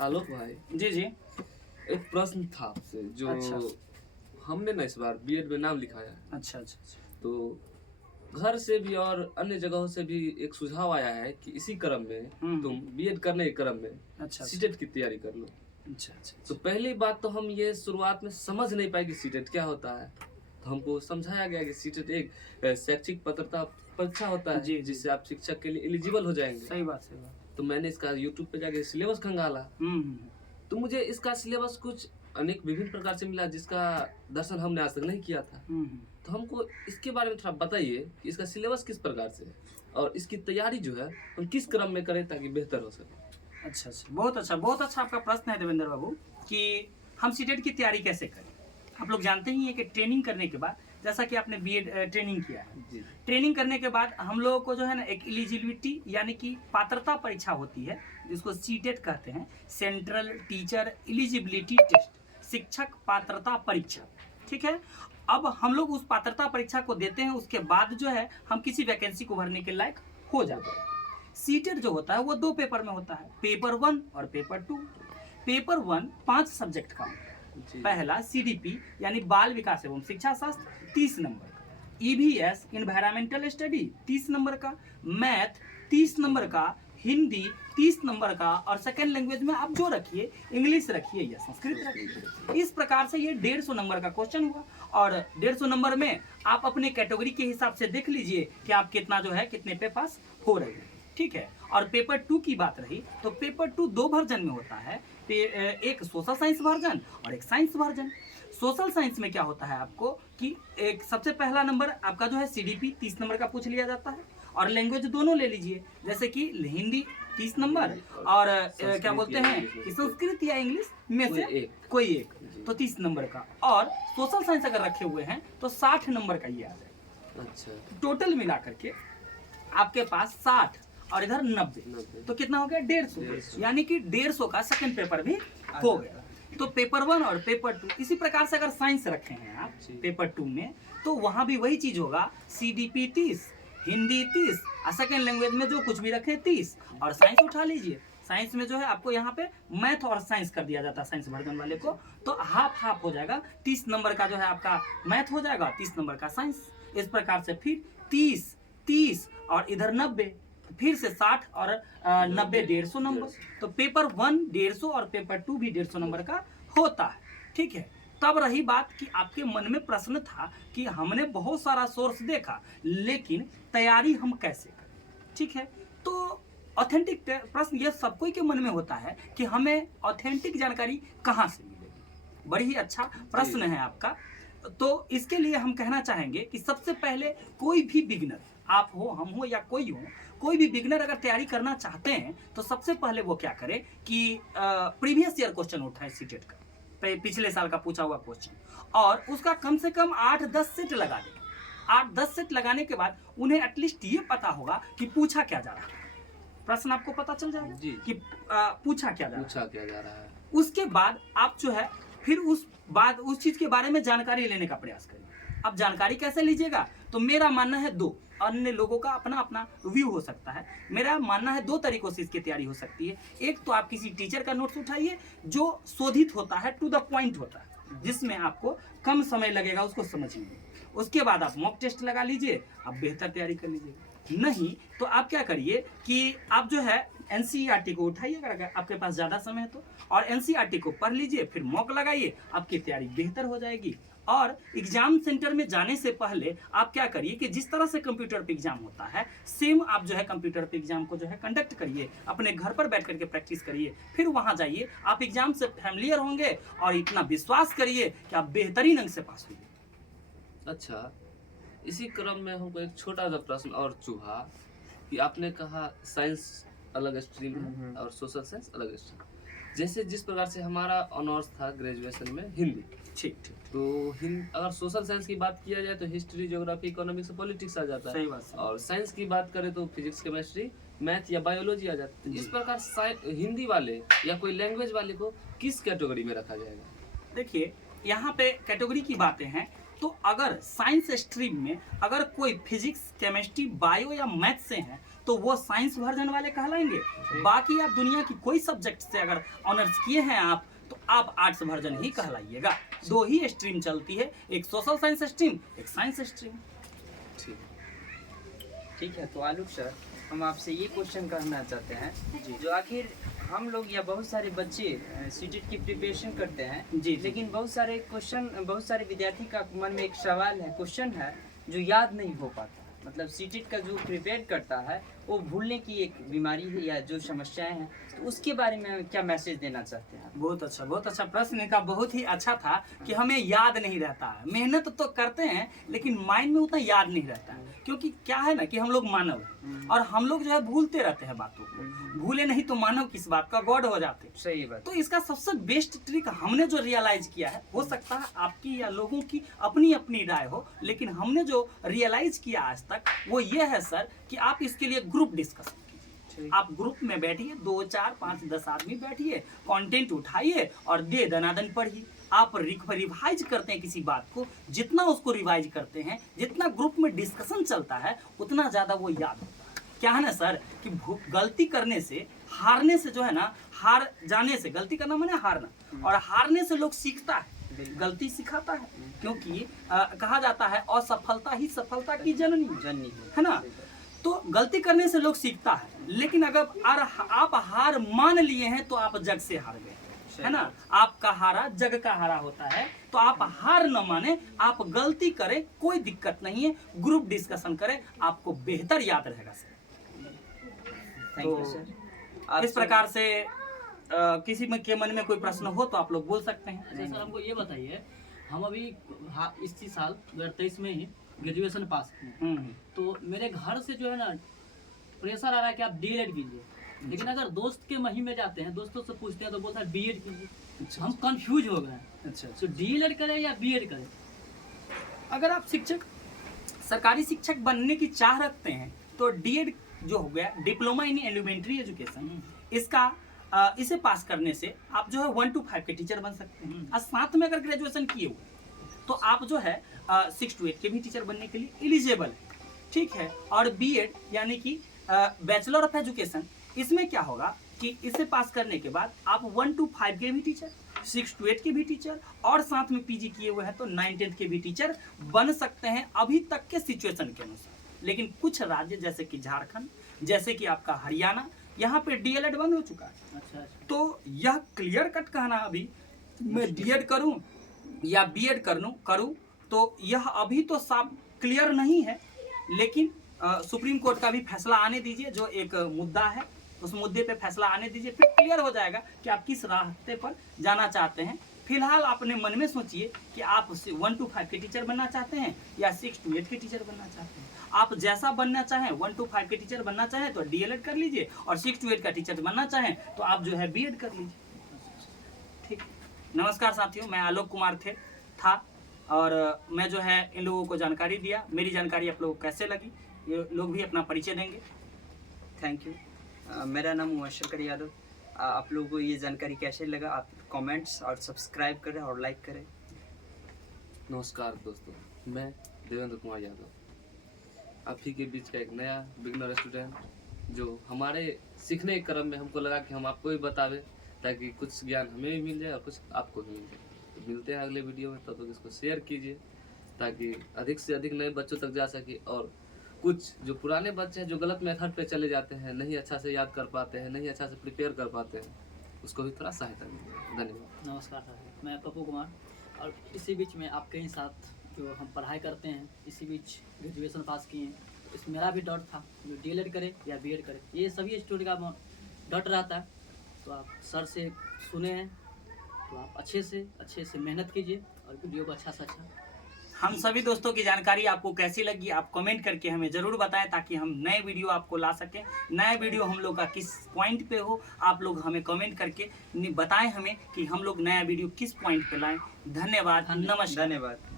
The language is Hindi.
आलोक भाई, जी जी। एक प्रश्न था आपसे जो अच्छा। हमने ना इस बार बीएड में नाम लिखाया है, अच्छा अच्छा अच्छा। तो घर से भी और अन्य जगहों से भी एक सुझाव आया है कि इसी क्रम में तुम बीएड करने के क्रम में अच्छा सीटेट की तैयारी कर लो। अच्छा अच्छा तो अच्छा। पहली बात तो हम ये शुरुआत में समझ नहीं पाए कि सीटेट क्या होता है। तो हमको समझाया गया कि सीटेट एक शैक्षिक पात्रता परीक्षा होता जी, है जी, जिससे जी। आप शिक्षक के लिए एलिजिबल हो जाएंगे। सही बात सही बात। तो मैंने इसका यूट्यूब पे जाके सिलेबस खंगाला, तो मुझे इसका सिलेबस कुछ अनेक विभिन्न प्रकार से मिला जिसका दर्शन हमने आज तक नहीं किया था। तो हमको इसके बारे में थोड़ा बताइए कि इसका सिलेबस किस प्रकार से है और इसकी तैयारी जो है हम किस क्रम में करें ताकि बेहतर हो सके। अच्छा अच्छा, बहुत अच्छा आपका प्रश्न है देवेंद्र बाबू कि हम सीटेट की तैयारी कैसे करें। आप लोग जानते ही हैं कि ट्रेनिंग करने के बाद, जैसा कि आपने बीएड ट्रेनिंग किया है, ट्रेनिंग करने के बाद हम लोगों को जो है ना एक एलिजिबिलिटी यानी कि पात्रता परीक्षा होती है जिसको सीटेट कहते हैं, सेंट्रल टीचर एलिजिबिलिटी टेस्ट, शिक्षक पात्रता परीक्षा। ठीक है, अब हम लोग उस पात्रता परीक्षा को देते हैं, उसके बाद जो है हम किसी वैकेंसी को भरने के लायक हो जाते हैं। सीटेट जो होता है वो 2 पेपर में होता है, पेपर 1 और पेपर 2। पेपर 1 5 सब्जेक्ट का होता है। पहला सीडीपी यानी बाल विकास एवं शिक्षा शास्त्र 30 नंबर का, ईवीएस एनवायरमेंटल स्टडी 30 नंबर का, मैथ 30 नंबर का, हिंदी 30 नंबर का, और सेकेंड लैंग्वेज में आप जो रखिए, इंग्लिश रखिए या संस्कृत रखिए। इस प्रकार से ये 150 नंबर का क्वेश्चन हुआ, और 150 नंबर में आप अपने कैटेगरी के हिसाब से देख लीजिए कि आप कितना जो है कितने पे पास हो रहे हैं। ठीक है, और पेपर 2 की बात रही तो पेपर 2 2 वर्जन में होता है, एक सोशल साइंस वर्जन और एक साइंस वर्जन। सोशल साइंस में क्या होता है आपको कि एक सबसे पहला नंबर आपका जो है सीडीपी 30 नंबर का पूछ लिया जाता है, और लैंग्वेज दोनों ले लीजिए, जैसे कि हिंदी 30 नंबर और क्या बोलते हैं कि संस्कृत या इंग्लिश में से कोई एक, तो 30 नंबर का, और सोशल साइंस अगर रखे हुए हैं तो 60 नंबर का ये आ जाएगा। अच्छा, टोटल मिला करके आपके पास 60 और इधर 90, तो कितना हो गया 150, यानी कि 150 का सेकंड पेपर भी हो गया। तो पेपर 1 और पेपर 2 इसी प्रकार से अगर साइंस रखे हैं आप पेपर 2 में, तो वहां भी वही चीज होगा, सीडीपी 30, हिंदी 30, और सेकेंड लैंग्वेज में जो कुछ भी रखे 30, और साइंस उठा लीजिए। साइंस में जो है आपको यहाँ पे मैथ और साइंस कर दिया जाता है साइंस वर्जन वाले को, तो हाफ हाफ हो जाएगा, 30 नंबर का जो है आपका मैथ हो जाएगा, 30 नंबर का साइंस। इस प्रकार से फिर 30 और इधर 90, फिर से 60 और 90 150 नंबर। तो पेपर 1 150 और पेपर 2 भी 150 नंबर का होता है। ठीक है, तब रही बात कि आपके मन में प्रश्न था कि हमने बहुत सारा सोर्स देखा लेकिन तैयारी हम कैसे करें। ठीक है, तो ऑथेंटिक प्रश्न ये सब कोई के मन में होता है कि हमें ऑथेंटिक जानकारी कहाँ से मिलेगी। बड़ी ही अच्छा प्रश्न है आपका। तो इसके लिए हम कहना चाहेंगे कि सबसे पहले कोई भी बिगिनर, आप हो, हम हो या कोई हो, कोई भी बिगिनर अगर तैयारी करना चाहते हैं तो सबसे पहले वो क्या करे कि प्रीवियस ईयर क्वेश्चन उठाए सीटेट का, पिछले साल का पूछा हुआ क्वेश्चन, और उसका कम से कम 8-10 सेट लगा दे। 8-10 सेट लगाने के बाद उन्हें एटलीस्ट ये पता होगा कि पूछा क्या जा रहा है, प्रश्न आपको पता चल जाएगा कि पूछा क्या जा रहा है। उसके बाद आप जो है फिर उस चीज के बारे में जानकारी लेने का प्रयास करिए। अब जानकारी कैसे लीजिएगा, तो मेरा मानना है 2, अन्य लोगों का अपना अपना व्यू हो सकता है। मेरा मानना है 2 तरीकों से इसकी तैयारी हो सकती है। एक तो आप किसी टीचर का नोट्स उठाइए जो शोधित होता है, टू द पॉइंट होता है, जिसमें आपको कम समय लगेगा उसको समझने में। उसके बाद आप मॉक टेस्ट लगा लीजिए, आप बेहतर तैयारी कर लीजिएगा। नहीं तो आप क्या करिए कि आप जो है एनसीईआरटी को उठाइए अगर आपके पास ज़्यादा समय है तो, और एनसीईआरटी को पढ़ लीजिए, फिर मॉक लगाइए, आपकी तैयारी बेहतर हो जाएगी। और एग्जाम सेंटर में जाने से पहले आप क्या करिए कि जिस तरह से कंप्यूटर पे एग्जाम होता है, सेम आप जो है कंप्यूटर पे एग्जाम को जो है कंडक्ट करिए, अपने घर पर बैठ करके प्रैक्टिस करिए, फिर वहां जाइए, आप एग्जाम से फैमिलियर होंगे और इतना विश्वास करिए कि आप बेहतरीन अंक से पास होंगे। अच्छा, इसी क्रम में हमको एक छोटा सा प्रश्न और चूहा कि आपने कहा साइंस अलग स्ट्रीम है और सोशल साइंस अलग स्ट्रीम, जैसे जिस प्रकार से हमारा ऑनर्स था ग्रेजुएशन में हिंदी, ठीक, तो अगर सोशल साइंस की बात किया जाए तो हिस्ट्री, ज्योग्राफी, इकोनॉमिक्स, पॉलिटिक्स आ जाता है। सही बात। और साइंस की बात करें तो फिजिक्स, केमिस्ट्री, मैथ या बायोलॉजी आ जाता है। इस प्रकार हिंदी वाले या कोई लैंग्वेज वाले को किस कैटेगरी में रखा जाएगा? देखिए, यहाँ पे कैटेगरी की बातें हैं तो अगर साइंस स्ट्रीम में अगर कोई फिजिक्स, केमिस्ट्री, बायो या मैथ से है तो वो साइंस वर्जन वाले कहलाएंगे। बाकी आप दुनिया की कोई सब्जेक्ट से अगर ऑनर्स किए हैं आप, तो आप आर्ट्स वर्जन ही कहलाइएगा। दो ही स्ट्रीम चलती है, एक सोशल साइंस स्ट्रीम, एक साइंस स्ट्रीम। ठीक है, तो आलोक सर, हम आपसे ये क्वेश्चन करना चाहते हैं, जो आखिर हम लोग या बहुत सारे बच्चे सीटेट की प्रिपरेशन करते हैं जी। लेकिन बहुत सारे विद्यार्थी का मन में एक सवाल है, क्वेश्चन है, जो याद नहीं हो पाता। मतलब सीटेट का जो प्रिपेयर करता है वो भूलने की एक बीमारी है या जो समस्याएं हैं, तो उसके बारे में क्या मैसेज देना चाहते हैं? बहुत अच्छा प्रश्न का, बहुत ही अच्छा था कि हमें याद नहीं रहता है। मेहनत तो करते हैं लेकिन माइंड में उतना याद नहीं रहता है, क्योंकि क्या है ना कि हम लोग मानव हैं और हम लोग जो है भूलते रहते हैं बातों को। भूले नहीं तो मानव किस बात का, गॉड हो जाते। सही बात। तो इसका सबसे बेस्ट ट्रिक हमने जो रियलाइज किया है, हो सकता है आपकी या लोगों की अपनी अपनी राय हो, लेकिन हमने जो रियलाइज किया आज तक वो ये है सर कि आप इसके लिए ग्रुप डिस्कशन कीजिए। आप ग्रुप में बैठिए, 2, 4, 5, 10 आदमी बैठिए, कंटेंट उठाइए और दे दनादन पढ़िए। आप रिवाइज करते हैं किसी बात को, जितना उसको रिवाइज करते हैं, जितना ग्रुप में डिस्कशन चलता है, उतना ज़्यादा वो याद होता है। क्या है ना सर कि गलती करने से, हारने से जो है ना, हार जाने से, गलती करना माने हारना, और हारने से लोग सीखता है, गलती सिखाता है। क्योंकि कहा जाता है असफलता ही सफलता की जननी है ना। तो गलती करने से लोग सीखता है, लेकिन अगर आप हार मान लिए हैं तो आप जग से हार गए, है ना। आपका हारा जग का हारा होता है। तो आप हार न माने, आप गलती करें, कोई दिक्कत नहीं है, ग्रुप डिस्कशन करें, आपको बेहतर याद रहेगा सर। Thank you sir. इस प्रकार से किसी के मन में कोई प्रश्न हो तो आप लोग बोल सकते हैं। अच्छा सर, हमको ये बताइए, हम अभी इसी साल 2023 में ही ग्रेजुएशन पास किए, तो मेरे घर से जो है ना प्रेशर आ रहा है कि आप डीएलएड कीजिए, लेकिन अगर दोस्त के महिम में जाते हैं, दोस्तों से पूछते हैं तो बोलता है बीएड कीजिए। हम कंफ्यूज हो गए हैं। अच्छा, तो डीएलएड करें या बीएड करें? अगर आप सरकारी शिक्षक बनने की चाह रखते हैं तो डीएड जो हो गया, डिप्लोमा इन एलिमेंट्री एजुकेशन, इसे पास करने से आप जो है 1 to 5 के टीचर बन सकते हैं। और साथ में अगर ग्रेजुएशन किए हुए तो आप जो है 6 to 8 के भी टीचर बनने के लिए एलिजिबल है, ठीक है। और बीएड यानी कि बैचलर ऑफ एजुकेशन, इसमें क्या होगा कि इसे पास करने के बाद आप 1 to 5 के भी टीचर, 6 to 8 के भी टीचर, और साथ में पीजी किए हुए हैं तो 9, 10 के भी टीचर बन सकते हैं अभी तक के सिचुएशन के अनुसार। लेकिन कुछ राज्य जैसे कि झारखंड, जैसे कि आपका हरियाणा, यहाँ पे डीएलएड बंद हो चुका है। अच्छा। तो यह क्लियर कट कहना अभी मैं डीएड करूं या बीएड करूं तो यह अभी तो साफ क्लियर नहीं है। लेकिन सुप्रीम कोर्ट का भी फैसला आने दीजिए, जो एक मुद्दा है उस मुद्दे पे फैसला आने दीजिए, फिर क्लियर हो जाएगा कि आप किस रास्ते पर जाना चाहते हैं। फिलहाल अपने मन में सोचिए कि आप 1 to 5 के टीचर बनना चाहते हैं या 6 to 8 के टीचर बनना चाहते हैं। आप जैसा बनना चाहें, 1 to 5 के टीचर बनना चाहें तो डीएलएड कर लीजिए, और 6 to 8 का टीचर बनना चाहें तो आप जो है बीएड कर लीजिए। ठीक। नमस्कार साथियों, मैं आलोक कुमार था और मैं जो है इन लोगों को जानकारी दिया। मेरी जानकारी आप लोगों को कैसे लगी, ये लोग भी अपना परिचय देंगे। Thank you. मेरा नाम उमाशंकर यादव। आप लोगों को ये जानकारी कैसे लगा, आप कमेंट्स और सब्सक्राइब करें और लाइक करें। नमस्कार दोस्तों, मैं देवेंद्र कुमार यादव, आप ही के बीच का एक नया बिगनर स्टूडेंट, जो हमारे सीखने के क्रम में हमको लगा कि हम आपको भी बतावे, ताकि कुछ ज्ञान हमें भी मिल जाए और कुछ आपको भी मिल जाए। तो मिलते हैं अगले वीडियो में, तब तक इसको शेयर कीजिए ताकि अधिक से अधिक नए बच्चों तक जा सके। और कुछ जो पुराने बच्चे हैं जो गलत मेथड पे चले जाते हैं, नहीं अच्छा से याद कर पाते हैं, नहीं अच्छा से प्रिपेयर कर पाते हैं, उसको भी थोड़ा सहायता मिले। धन्यवाद। नमस्कार सर, मैं पप्पू कुमार, और इसी बीच में आपके ही साथ जो हम पढ़ाई करते हैं, इसी बीच ग्रेजुएशन पास किए हैं। इस मेरा भी डाउट था जो डीएलएड करे या बीएड करे, ये सभी स्टूडेंट का डाउट रहता है। तो आप सर से सुने हैं तो आप अच्छे से मेहनत कीजिए और वीडियो को अच्छा से अच्छा। हम सभी दोस्तों की जानकारी आपको कैसी लगी आप कमेंट करके हमें ज़रूर बताएं, ताकि हम नए वीडियो आपको ला सकें। नया वीडियो हम लोग का किस पॉइंट पे हो, आप लोग हमें कमेंट करके बताएं हमें कि हम लोग नया वीडियो किस पॉइंट पे लाएं। धन्यवाद, नमस्कार। धन्यवाद।